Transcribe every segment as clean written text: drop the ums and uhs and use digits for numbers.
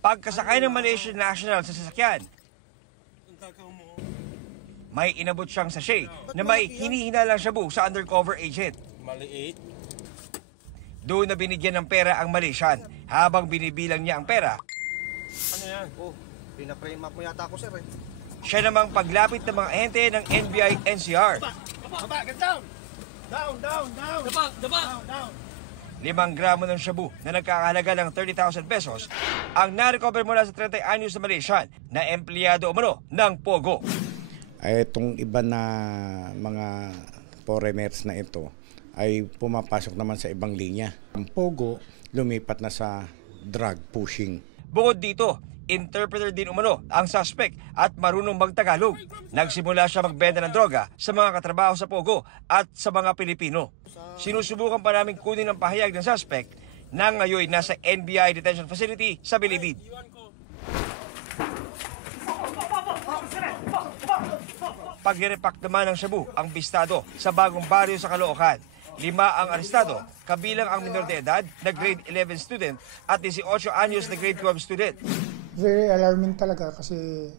Pagkasakay ng Malaysian national sa sasakyan, may inabot siyang sachet na may hinihinalang shabu sa undercover agent. Maliit. Doon na binigyan ng pera ang Malaysian. Habang binibilang niya ang pera, Ano yan? Oh, pinaprame up mo yata ako, sir, eh. siya namang paglapit ng mga ahente ng NBI NCR. Baba, get down! Down! Down! 5 gramo ng shabu na nagkakahalaga ng 30,000 pesos ang narecover mula sa 30 anyos na Malaysian na empleyado umano ng Pogo. Ay itong iba na mga foreigners na ito ay pumapasok naman sa ibang linya. Ang Pogo lumipat na sa drug pushing. Bukod dito, interpreter din umano ang suspect at marunong magtagalog. Nagsimula siya magbenta ng droga sa mga katrabaho sa Pogo at sa mga Pilipino. Sinusubukan pa namin kunin ang pahayag ng suspect na ngayon nasa NBI detention facility sa Bilibid. Pag-repack naman ng shabu ang bistado sa bagong baryo sa Caloocan. 5 ang arestado, kabilang ang minor de edad na grade 11 student at 18 anyos na grade 12 student. Very alarming talaga kasi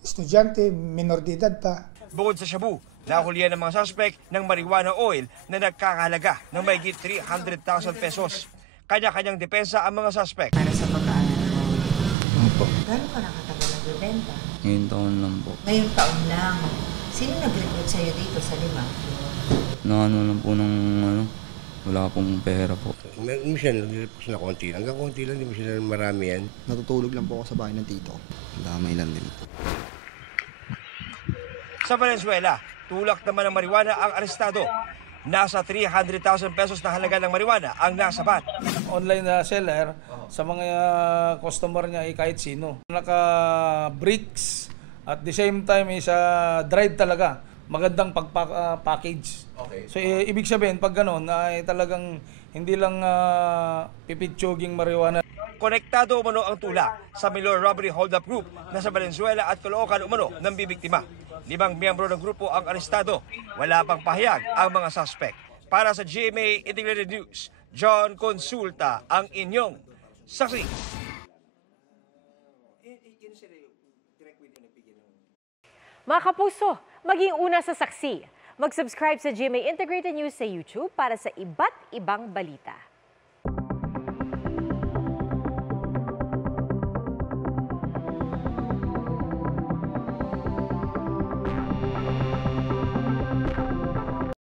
estudyante, minor de edad pa. Bukod sa shabu, nahulihan ng mga suspect ng marijuana oil na nagkakahalaga ng mahigit 300,000 pesos. Kanya-kanyang depensa ang mga suspect. Para sa pag-aaral mo. Opo. Gano'n ka nakatagal nagbebenta? Ngayong taon lang po. Ngayong taon lang. Sino nag-recruit sa'yo dito sa 5? Naano lang po ng wala pong pera po. Minsan, nag-relax na konti lang. Hanggang konti lang, hindi mo sila marami yan. Natutulog lang po ako sa bahay ng tito. Damay lang din po. Sa Valenzuela, tulak naman ng marijuana ang arestado. Nasa 300,000 pesos na halaga ng marijuana ang nasabat. Online na seller, sa mga customer niya ay kahit sino. Naka-bricks at the same time is dried talaga. Magandang pag-package. Okay. So ibig sabihin pag gano'n ay talagang hindi lang pipitsuging marijuana. Konektado umano ang tula sa Milor Robbery Hold-Up Group na sa Valenzuela at Caloocan umano ng bibiktima. 5 miyembro ng grupo ang arestado. Wala pang pahayag ang mga suspect. Para sa GMA Integrated News, John Consulta ang inyong saksi. Mga kapuso, maging una sa saksi. Mag-subscribe sa GMA Integrated News sa YouTube para sa iba't ibang balita.